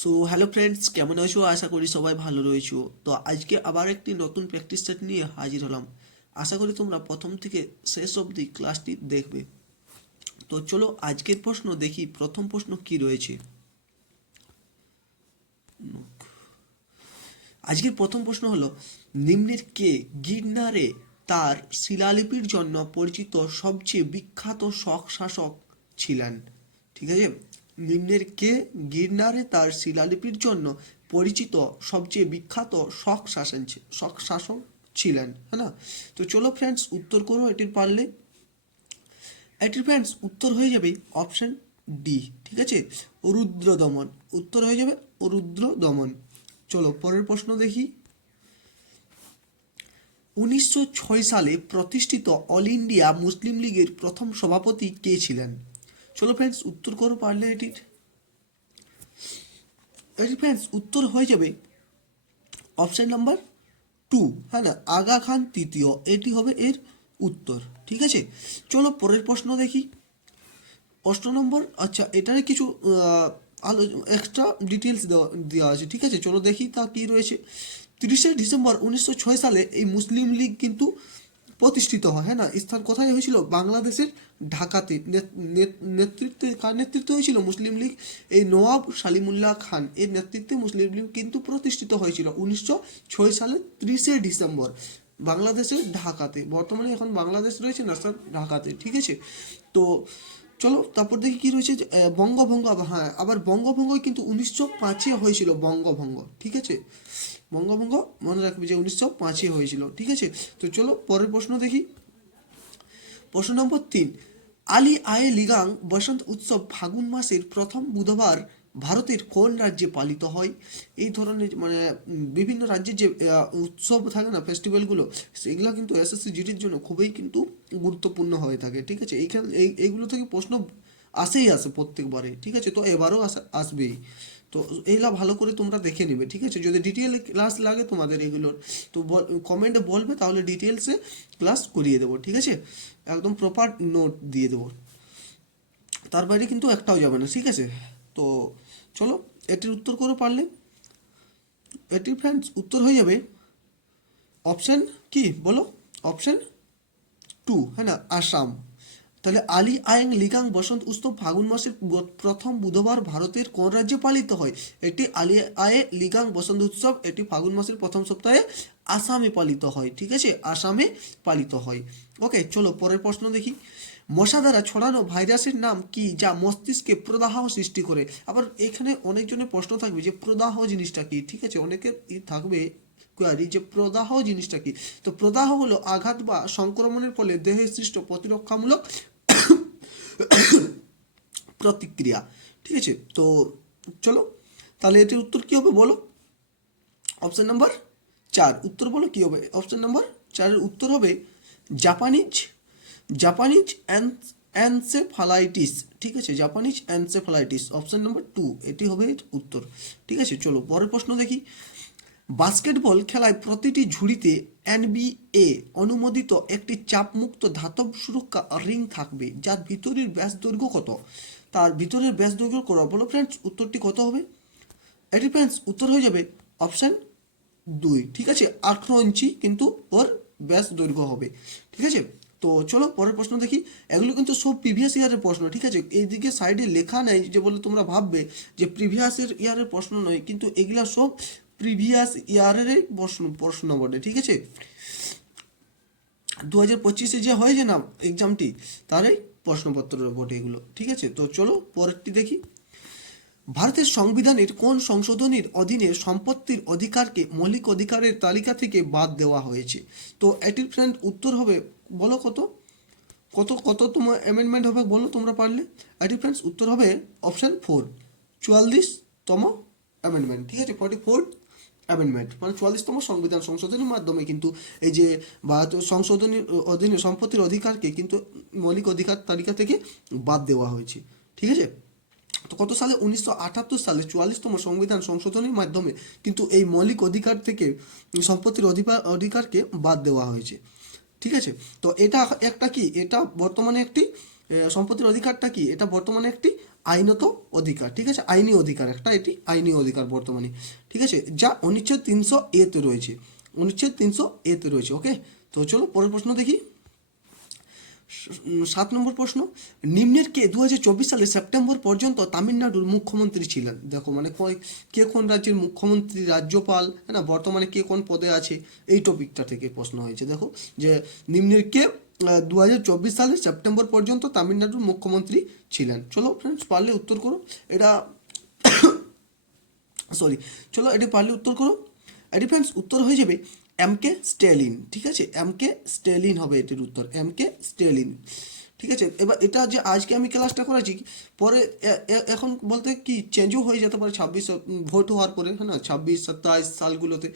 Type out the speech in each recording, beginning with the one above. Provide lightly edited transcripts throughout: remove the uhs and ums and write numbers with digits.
So hello friends, কেমন আছো? আশা করি সবাই ভালো রয়েছো। তো আজকে আবার একটি নতুন প্র্যাকটিস সেট নিয়ে হাজির হলাম। আশা করি তোমরা প্রথম থেকে শেষ অবধি ক্লাসটি দেখবে। তো চলো আজকের প্রশ্ন দেখি। প্রথম প্রশ্ন কি রয়েছে। আজকের প্রথম প্রশ্ন হলো, নিম্নের কে গিরনারে তার শিলালিপির জন্য পরিচিত সবচেয়ে বিখ্যাত শক শাসক ছিলেন? ঠিক আছে, নিম্নের কে গিরনারে তার শিলালিপির জন্য পরিচিত সবচেয়ে বিখ্যাত শক শাসক ছিলেন, হ্যাঁ না? তো চলো ফ্রেন্ডস উত্তর করো এটির পারলে। এটির ফ্রেন্ডস উত্তর হয়ে যাবে অপশন ডি। ঠিক আছে, রুদ্রদমন। উত্তর হয়ে যাবে রুদ্রদমন। চলো পরের প্রশ্ন দেখি। 1906 সালে প্রতিষ্ঠিত অল ইন্ডিয়া মুসলিম লীগের প্রথম সভাপতি কে ছিলেন? চলো ফ্রেন্ডস উত্তর করো পারলে এটির। ফ্রেন্ডস উত্তর হয়ে যাবে অপশন নাম্বার টু, হ্যাঁ না, আগা খান তৃতীয়। এটি হবে এর উত্তর। ঠিক আছে, চলো পরের প্রশ্ন দেখি। প্রশ্ন নম্বর, আচ্ছা এটার কিছু এক্সট্রা ডিটেলস দেওয়া আছে। ঠিক আছে, চলো দেখি তা কি রয়েছে। 30শে ডিসেম্বর 1906 সালে এই মুসলিম লীগ কিন্তু প্রতিষ্ঠিত হয়, হ্যাঁ না। স্থান কোথায় হয়েছিল? বাংলাদেশের ঢাকাতে। নেতৃত্বে কার নেতৃত্বে হয়েছিল মুসলিম লীগ? এই নওয়াব সালিমুল্লাহ খান এর নেতৃত্বে মুসলিম লীগ কিন্তু প্রতিষ্ঠিত হয়েছিল 1906 সালের 30শে ডিসেম্বর বাংলাদেশের ঢাকাতে। বর্তমানে এখন বাংলাদেশ রয়েছে না স্যার, ঢাকাতে। ঠিক আছে, তো চলো তারপর দেখি কি রয়েছে। বঙ্গভঙ্গ, হ্যাঁ আবার বঙ্গভঙ্গই কিন্তু 1905 হয়েছিল বঙ্গভঙ্গ। ঠিক আছে, বঙ্গভঙ্গ মনে রাখবে যে 1905 হয়েছিল। ঠিক আছে, তো চলো পরের প্রশ্ন দেখি। প্রশ্ন নম্বর 3, আলী আয়ে লিগাং বসন্ত উৎসব ফাগুন মাসের প্রথম বুধবার ভারতের কোন রাজ্যে পালিত হয়? এই ধরনের মানে বিভিন্ন রাজ্যের যে উৎসব থাকে না, ফেস্টিভ্যালগুলো, সেগুলো কিন্তু এসএসসি জিডির জন্য খুবই কিন্তু গুরুত্বপূর্ণ হয়ে থাকে। ঠিক আছে, এইগুলো থেকে প্রশ্ন আসেই আসে প্রত্যেকবারে। ঠিক আছে, তো এবারও আসবেই। তো এইগুলা ভালো করে তোমরা দেখে নিবে। ঠিক আছে, যদি ডিটেল ক্লাস লাগে তোমাদের এগুলোর, তো কমেন্টে বলবে, তাহলে ডিটেলসে ক্লাস করিয়ে দেবো। ঠিক আছে, একদম প্রপার নোট দিয়ে দেবো, তার বাইরে কিন্তু একটাও যাবে না। ঠিক আছে, তো চলো এটির উত্তর করে পারলে। এটির ফ্রেন্ডস উত্তর হয়ে যাবে অপশান কি বলো? অপশান টু, হ্যাঁ না, আসাম। তাহলে আলী আয়েং লিগাং বসন্ত উৎসব ফাগুন মাসের প্রথম বুধবার ভারতের কোন রাজ্যে পালিত হয়? এটি আলী আয়ে লিগাং বসন্ত উৎসব, এটি ফাগুন মাসের প্রথম সপ্তাহে আসামে পালিত হয়। ঠিক আছে, আসামে পালিত হয়। ওকে, চলো পরের প্রশ্ন দেখি। মশা দ্বারা ছড়ানো ভাইরাসের নাম কি যা মস্তিষ্কে প্রদাহ সৃষ্টি করে? আবার এখানে অনেকজনের প্রশ্ন থাকবে যে প্রদাহ জিনিসটা কি। ঠিক আছে, অনেকের থাকবে কোয়ারি যে প্রদাহ জিনিসটা কি। তো প্রদাহ হলো আঘাত বা সংক্রমণের ফলে দেহে সৃষ্ট প্রতিরক্ষামূলক প্রতিক্রিয়া। ঠিক আছে, তো চলো তাহলে এটির উত্তর কি হবে বলো? Option number 4। উত্তর বলো কি হবে? অপশন নাম্বার 4-এর উত্তর হবে জাপানিজ জাপানিজ অ্যানসেফালাইটিস। ঠিক আছে, জাপানিজ অ্যানসেফালাইটিস, অপশন নাম্বার 2 এটি হবে উত্তর। ঠিক আছে, চলো পরের প্রশ্ন দেখি। বাস্কেটবল খেলায় প্রতিটি ঝুড়িতে এনবিএ অনুমোদিত একটি চাপমুক্ত ধাতব সুরক্ষা রিং থাকবে, যার ভিতরের ব্যাস দৈর্ঘ্য কত? তার ভিতরের ব্যাস দৈর্ঘ্য কত বলো ফ্রেন্ডস? উত্তরটি কত হবে? এটি ফ্রেন্ডস উত্তর হয়ে যাবে অপশান 2। ঠিক আছে, 18 ইঞ্চি কিন্তু ওর ব্যাস দৈর্ঘ্য হবে। ঠিক আছে, তো চলো পরের প্রশ্ন দেখি। এগুলো কিন্তু সব প্রিভিয়াস ইয়ারের প্রশ্ন। ঠিক আছে, এইদিকে সাইডে লেখা নেই যে বলে তোমরা ভাববে যে প্রিভিয়াস ইয়ারের প্রশ্ন নয়, কিন্তু এগুলা সব প্রিভিয়াস ইয়ারেরই প্রশ্ন বটে। ঠিক আছে, 2025-এ যে হয়েছে না এক্সামটি, তারই প্রশ্নপত্র বটে এগুলো। ঠিক আছে, তো চলো পরেরটি দেখি। ভারতের সংবিধানের কোন সংশোধনীর অধীনে সম্পত্তির অধিকারকে মৌলিক অধিকারের তালিকা থেকে বাদ দেওয়া হয়েছে? তো এটির ফ্রেন্ড উত্তর হবে বলো কত কত কত তোমার অ্যামেন্ডমেন্ট হবে বলো তোমরা পারলে। এটির ফ্রেন্ডস উত্তর হবে অপশান 4, 44তম অ্যামেন্ডমেন্ট। ঠিক আছে, 44 অ্যামেন্ডমেন্ট মানে 44তম সংবিধান সংশোধনের মাধ্যমে কিন্তু এই যে ভারত সংশোধনীর অধীনে সম্পত্তির অধিকারকে কিন্তু মৌলিক অধিকার তালিকা থেকে বাদ দেওয়া হয়েছে। ঠিক আছে, তো কত সালে? 1978 সালে 44তম সংবিধান সংশোধনের মাধ্যমে কিন্তু এই মৌলিক অধিকার থেকে সম্পত্তির অধিকারকে বাদ দেওয়া হয়েছে। ঠিক আছে, তো এটা একটা কি, এটা বর্তমানে একটি সম্পত্তির অধিকারটা কি, এটা বর্তমানে একটি আইনত অধিকার, ঠিক আছে, আইনি অধিকার একটা, এটি আইনি অধিকার বর্তমানে, ঠিক আছে, যা অনুচ্ছেদ 300A-তে রয়েছে, অনুচ্ছেদ 300A-তে রয়েছে। ওকে, তো চলো পরের প্রশ্ন দেখি। 7 নম্বর প্রশ্ন, নিম্নের কে 2024 সালের সেপ্টেম্বর পর্যন্ত তামিলনাড়ুর মুখ্যমন্ত্রী ছিলেন? দেখো মানে কে কোন রাজ্যের মুখ্যমন্ত্রী, রাজ্যপাল, হ্যাঁ না, বর্তমানে কে কোন পদে আছে, এই টপিকটা থেকে প্রশ্ন হয়েছে। দেখো যে নিম্নের কে 2024 সালের সেপ্টেম্বর পর্যন্ত তামিলনাড়ুর মুখ্যমন্ত্রী ছিলেন। চলো ফ্রেন্ডস পারলে উত্তর করো এটা, সরি, চলো এটি পারলে উত্তর করো। এটি ফ্রেন্ডস উত্তর হয়ে যাবে M.K. স্ট্যালিন, ঠিক আছে, M.K. স্ট্যালিন হবে এটির উত্তর, M.K. স্ট্যালিন, ঠিক আছে। এবার এটা যে আজকে আমি ক্লাসটা করাচ্ছি, পরে এখন বলতে কি চেঞ্জও হয়ে যেতে পারে 26 ভোট হওয়ার পরে, হ্যাঁ না, 26-27 সালগুলোতে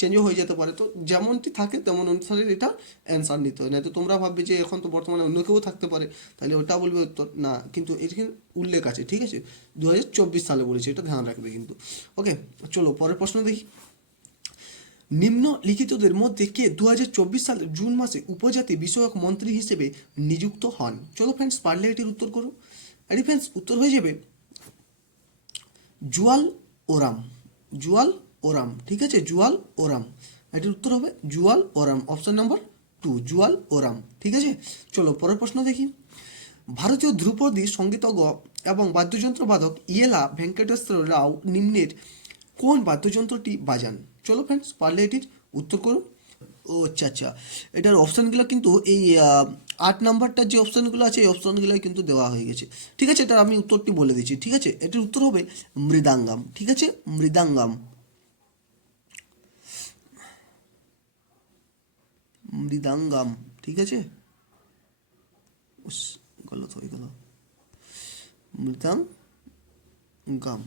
চেঞ্জও হয়ে যেতে পারে, তো যেমনটি থাকে তেমন অনুসারে এটা অ্যান্সার নিতে হয়, না তো তোমরা ভাববে যে এখন তো বর্তমানে অন্য কেউ থাকতে পারে, তাহলে ওটা বলবে উত্তর না, কিন্তু এখানে উল্লেখ আছে, ঠিক আছে, 2024 সালে বলেছে, এটা ধ্যান রাখবে কিন্তু। ওকে, চলো পরের প্রশ্ন দেখি। নিম্নলিখিতদের মধ্যে কে 2024 সালের জুন মাসে উপজাতি বিষয়ক মন্ত্রী হিসেবে নিযুক্ত হন? চলো ফ্রেন্ডস পারলে এটির উত্তর করো। এটি ফ্রেন্ডস উত্তর হয়ে যাবে জুয়াল ওরাম, জুয়াল ওরাম, ঠিক আছে, জুয়াল ওরাম, এটির উত্তর হবে জুয়াল ওরাম, অপশন নাম্বার 2, জুয়াল ওরাম, ঠিক আছে। চলো পরের প্রশ্ন দেখি। ভারতীয় ধ্রুপদী সঙ্গীতজ্ঞ এবং বাদ্যযন্ত্র বাদক ইয়েলা ভেঙ্কটেশ্বর রাও নিম্নের কোন বাদ্যযন্ত্রটি বাজান? চলো ফ্রেন্ডস পারলে এটির উত্তর করুন। ও আচ্ছা আচ্ছা, এটার অপশানগুলো কিন্তু এই 8 নাম্বারটার যে অপশানগুলো আছে এই অপশানগুলো কিন্তু দেওয়া হয়ে গেছে, ঠিক আছে, এটার আমি উত্তরটি বলে দিচ্ছি, ঠিক আছে, এটির উত্তর হবে মৃদাঙ্গাম, ঠিক আছে, মৃদাঙ্গাম, মৃদাঙ্গাম, ঠিক আছে, উস, গলত হয়ে গেল, মৃদাঙ্গাম।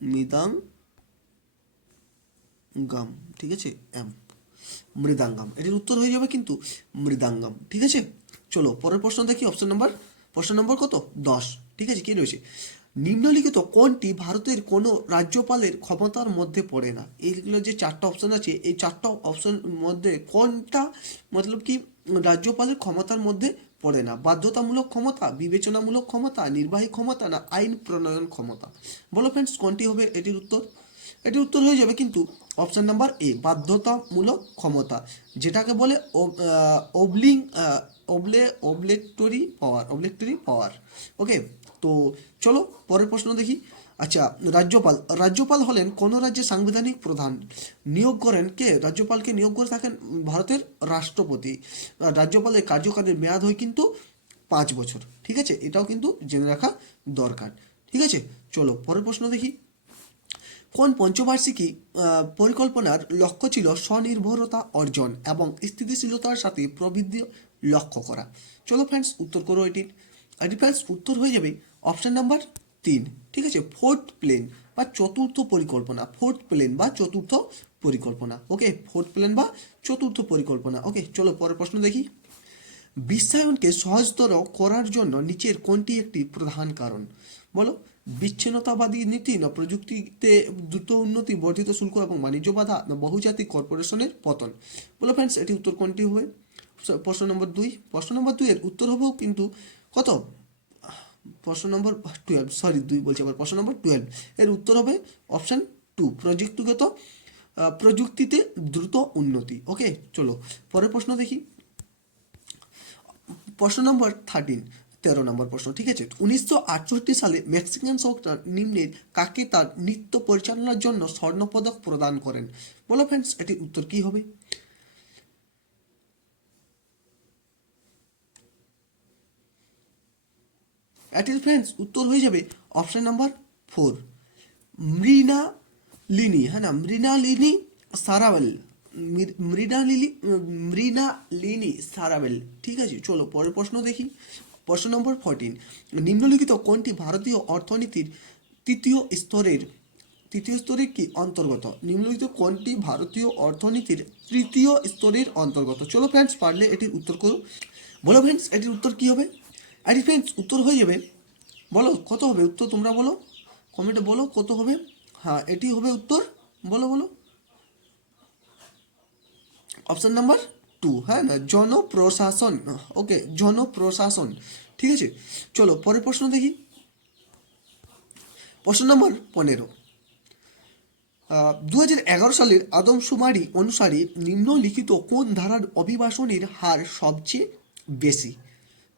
মৃদাঙ্গাম, ঠিক আছে, মৃদাঙ্গাম, এটির উত্তর হয়ে যাবে কিন্তু মৃদাঙ্গাম, ঠিক আছে। চলো পরের প্রশ্ন দেখি, প্রশ্ন নম্বর কত, 10, ঠিক আছে, কি রয়েছে? নিম্নলিখিত কোনটি ভারতের কোনো রাজ্যপালের ক্ষমতার মধ্যে পড়ে না? এইগুলো যে 4টা অপশন আছে, এই 4টা অপশন মধ্যে কোনটা মতলব কি রাজ্যপালের ক্ষমতার মধ্যে পড়ে না? বাধ্যতামূলক ক্ষমতা, বিবেচনামূলক ক্ষমতা, নির্বাহী ক্ষমতা, না আইন প্রণয়ন ক্ষমতা? বলো ফ্রেন্ডস কোনটি হবে এটির উত্তর? এটির উত্তর হয়ে যাবে কিন্তু অপশান নাম্বার এ, বাধ্যতামূলক ক্ষমতা, যেটাকে বলে ওবলিং অবলেক্টরি পাওয়ার। ওকে, তো চলো পরের প্রশ্ন দেখি। আচ্ছা, রাজ্যপাল হলেন কোন রাজ্যের সাংবিধানিক প্রধান? নিয়োগ করেন কে? রাজ্যপালকে নিয়োগ করে থাকেন ভারতের রাষ্ট্রপতি। রাজ্যপালের কার্যকালের মেয়াদ হয় কিন্তু 5 বছর, ঠিক আছে, এটাও কিন্তু জেনে রাখা দরকার, ঠিক আছে। চলো পরের প্রশ্ন দেখি। কোন পঞ্চবার্ষিকী পরিকল্পনার লক্ষ্য ছিল স্বনির্ভরতা অর্জন এবং স্থিতিশীলতার সাথে প্রবৃদ্ধি লক্ষ্য করা? চলো ফ্রেন্ডস উত্তর করো এটির। এটি ফ্রেন্ডস উত্তর হয়ে যাবে অপশন নাম্বার 3, ঠিক আছে, ফোর্থ প্লেন বা চতুর্থ পরিকল্পনা, ফোর্থ প্লেন বা চতুর্থ পরিকল্পনা। ওকে, ফোর্থ প্লেন বা চতুর্থ পরিকল্পনা। ওকে, চলো পরের প্রশ্ন দেখি। বিশ্বায়নকে সহজতর করার জন্য নিচের কোনটি একটি প্রধান কারণ? বলো, বিচ্ছিন্নতাবাদী নীতি, না প্রযুক্তিতে দ্রুত উন্নতি, বর্ধিত শুল্ক এবং বাণিজ্য বাধা, না বহুজাতিক কর্পোরেশনের পতন? বলো ফ্রেন্ডস এটি উত্তর কোনটি হবে? প্রশ্ন নম্বর 2, প্রশ্ন নম্বর 2 এর উত্তর হবেও কিন্তু কত, প্রশ্ন নম্বর 12, সরি 2 বলছি আবার, প্রশ্ন নম্বর 12 এর উত্তর হবে অপশন 2, প্রযুক্তিতে দ্রুত উন্নতি। ওকে, চলো পরের প্রশ্ন দেখি। প্রশ্ন নম্বর 13 নম্বর প্রশ্ন, ঠিক আছে। 1968 সালে মেক্সিকান সরকার নিম্নের কাকে তার নৃত্য পরিচালনার জন্য স্বর্ণপদক প্রদান করেন? বলো ফ্রেন্ডস এটির উত্তর কি হবে? এটির ফ্রেন্ডস উত্তর হয়ে যাবে অপশন নাম্বার 4, মৃণালিনী, হ্যাঁ না, মৃণালিনী সারাওয়েল, মৃণালিনী সারাওয়েল, ঠিক আছে। চলো পরের প্রশ্ন দেখি। প্রশ্ন নম্বর 14, নিম্নলিখিত কোনটি ভারতীয় অর্থনীতির তৃতীয় স্তরের কি অন্তর্গত? নিম্নলিখিত কোনটি ভারতীয় অর্থনীতির তৃতীয় স্তরের অন্তর্গত? চলো ফ্রেন্ডস পারলে এটির উত্তর করো। বলো ফ্রেন্ডস এটির উত্তর কি হবে? এটি ফ্রেন্ডস উত্তর হয়ে যাবে, বলো কত হবে উত্তর, তোমরা বলো, কমেন্টে বলো কত হবে। হ্যাঁ, এটি হবে উত্তর বলো বলো। অপশন নাম্বার 2, হ্যাঁ না, জনপ্রশাসন। ওকে, জনপ্রশাসন। ঠিক আছে, চলো পরের প্রশ্ন দেখি। প্রশ্ন নম্বর 15, 2011 সালের আদমশুমারি অনুসারে নিম্নলিখিত কোন ধারার অভিবাসনের হার সবচেয়ে বেশি?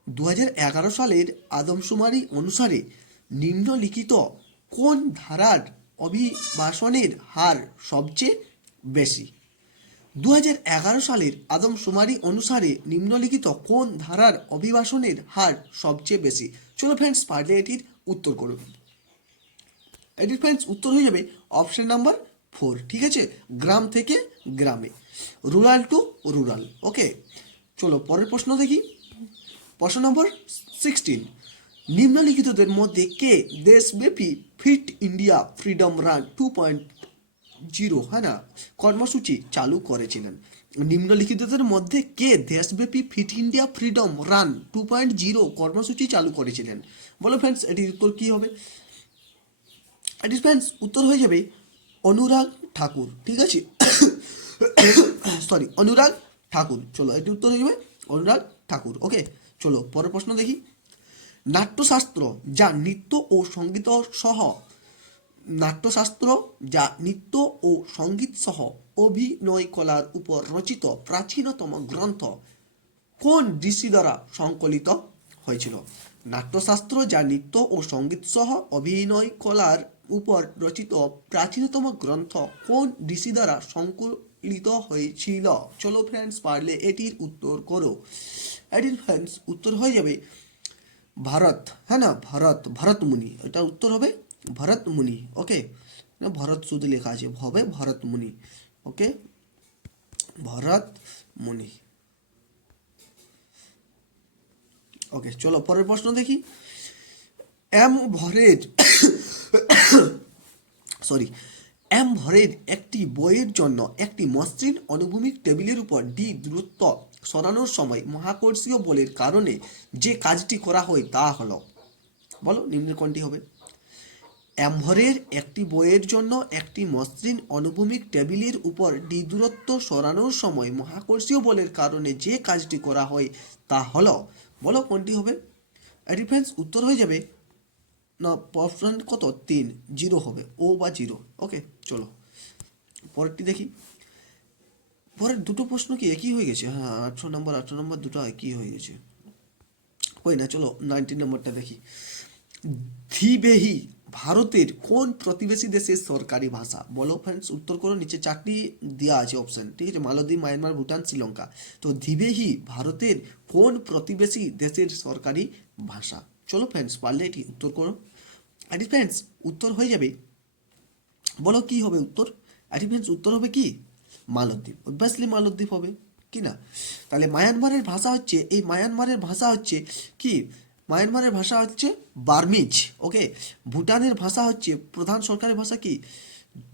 2011 সালের আদমশুমারি অনুসারে নিম্নলিখিত কোন ধারার অভিবাসনের হার সবচেয়ে বেশি? 2011 সালের আদমশুমারি অনুসারে নিম্নলিখিত কোন ধারার অভিবাসনের হার সবচেয়ে বেশি? চলো ফ্রেন্ডস, পারলে এটির উত্তর করুন। এটির ফ্রেন্ডস উত্তর হয়ে যাবে অপশন নাম্বার 4। ঠিক আছে, গ্রাম থেকে গ্রামে, রুরাল টু রুরাল। ওকে, চলো পরের প্রশ্ন দেখি। প্রশ্ন নম্বর 16, নিম্নলিখিতদের মধ্যে কে দেশব্যাপী ফিট ইন্ডিয়া ফ্রিডম রান 2.0, হ্যাঁ না, কর্মসূচি চালু করেছিলেন? নিম্নলিখিতদের মধ্যে কে দেশব্যাপী ফিট ইন্ডিয়া ফ্রিডম রান 2.0 কর্মসূচি চালু করেছিলেন? বলো ফ্রেন্ডস, এটির উত্তর কি হবে? এটির ফ্রেন্ডস উত্তর হয়ে যাবে অনুরাগ ঠাকুর। ঠিক আছে, সরি, অনুরাগ ঠাকুর। চলো, এটির উত্তর হয়ে যাবে অনুরাগ ঠাকুর। ওকে, চলো পরের প্রশ্ন দেখি। নাট্যশাস্ত্র যা নৃত্য ও সঙ্গীত সহ নাট্যশাস্ত্র যা নৃত্য ও সঙ্গীত সহ অভিনয় কলার উপর রচিত প্রাচীনতম গ্রন্থ কোন ঋষি দ্বারা সংকলিত হয়েছিল? নাট্যশাস্ত্র যা নৃত্য ও সঙ্গীত সহ অভিনয় কলার উপর রচিত প্রাচীনতম গ্রন্থ কোন ঋষি দ্বারা সংকলিত হয়েছিল? চলো ফ্রেন্ডস, পারলে এটির উত্তর করো। এটির ফ্রেন্ডস উত্তর হয়ে যাবে ভারত, হ্যাঁ না, ভরত মুনি। এটা উত্তর হবে ভরত মুনি। ওকে, ভরত শুধু লেখা আছে, হবে ভরত মুনি। ওকে, ভরত মুনি। ওকে, চলো পরের প্রশ্ন দেখি। এম ভরের এম ভরের একটি বইয়ের জন্য একটি মসৃণ অনুভূমিক টেবিলের উপর ডি দূরত্ব সরানোর সময় মহাকর্ষীয় বলের কারণে যে কাজটি করা হয় তা হলো, বলো নিম্নের কোনটি হবে? অ্যাম্ভরের একটি বইয়ের জন্য একটি মসৃণ অনুভূমিক টেবিলের উপর ডি দূরত্ব সরানোর সময় মহাকর্ষীয় বলের কারণে যে কাজটি করা হয় তা হলো, বলো কোনটি হবে? এটি ফ্রেন্ডস উত্তর হয়ে যাবে না, অপশন কত 3, 0 হবে, ও বা 0। ওকে, চলো পরেরটি দেখি। পরের দুটো প্রশ্ন কি একই হয়ে গেছে? হ্যাঁ, 18 নম্বর দুটো একই হয়ে গেছে। ওই না, চলো 19 নম্বরটা দেখি। ধিবেহি ভারতের কোন প্রতিবেশী দেশের সরকারি ভাষা? বলো ফ্রেন্ডস, উত্তর করো। নিচে 4টি দেওয়া আছে অপশন। ঠিক আছে, মালদ্বীপ, মায়ানমার, ভুটান, শ্রীলঙ্কা। তো ধিবেহি ভারতের কোন প্রতিবেশী দেশের সরকারি ভাষা? চলো ফ্রেন্ডস, পারলে এটি উত্তর করো। এটি ফ্রেন্ডস উত্তর হয়ে যাবে, বলো কি হবে উত্তর? এটি ফ্রেন্ডস উত্তর হবে কি? মালদ্বীপ। অবভিয়াসলি মালদ্বীপ হবে কি না? তাহলে মায়ানমারের ভাষা হচ্ছে, এই মায়ানমারের ভাষা হচ্ছে কি? মায়ানমারের ভাষা হচ্ছে বার্মিজ। ওকে, ভুটানের ভাষা হচ্ছে, প্রধান সরকারি ভাষা কি?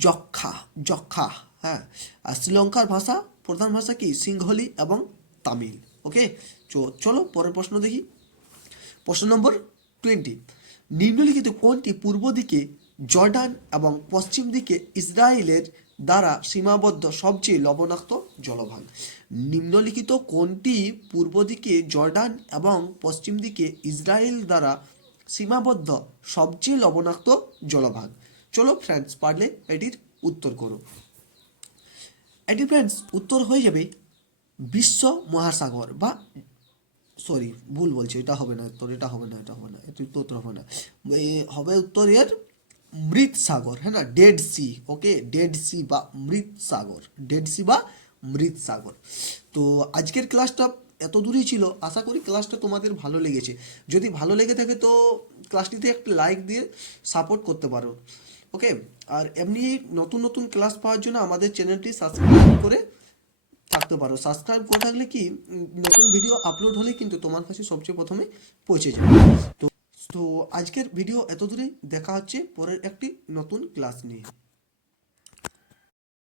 যক্ষা। হ্যাঁ, আর শ্রীলঙ্কার ভাষা, প্রধান ভাষা কি? সিংহলি এবং তামিল। ওকে, চলো পরের প্রশ্ন দেখি। প্রশ্ন নম্বর 20, নিম্নলিখিত কোনটি পূর্ব দিকে জর্ডান এবং পশ্চিম দিকে ইসরায়েলের দ্বারা সীমাবদ্ধ সবচেয়ে লবণাক্ত জলভাগ? নিম্নলিখিত কোনটি পূর্ব দিকে জর্ডান এবং পশ্চিম দিকে ইসরায়েল দ্বারা সীমাবদ্ধ সবচেয়ে লবণাক্ত জলভাগ? চলো ফ্রেন্ডস, পারলে এটির উত্তর করো। এটি ফ্রেন্ডস উত্তর হয়ে যাবে বিশ্ব মহাসাগর, বা সরি ভুল বলছি, এটা হবে না উত্তর, এটা হবে না, এটা উত্তর হবে না, হবে উত্তর এর মৃত সাগর, হ্যাঁ না, ডেড সি। ওকে, ডেড সি বা মৃত সাগর, মৃত সাগর। তো আজকের ক্লাসটা এত দূরই ছিল। আশা করি ক্লাসটা তোমাদের ভালো লেগেছে। যদি ভালো লেগে থাকে তো ক্লাসটিতে একটা লাইক দিয়ে সাপোর্ট করতে পারো। ওকে, আর এমনি নতুন নতুন ক্লাস পাওয়ার জন্য আমাদের চ্যানেলটি সাবস্ক্রাইব করে থাকতে পারো। সাবস্ক্রাইব করে থাকলে কি, নতুন ভিডিও আপলোড হলে কিন্তু তোমার কাছে সবচেয়ে প্রথমে পৌঁছে যাবে। তো আজকের ভিডিও এত দূরেই, দেখা হচ্ছে পরের একটি নতুন ক্লাস নিয়ে।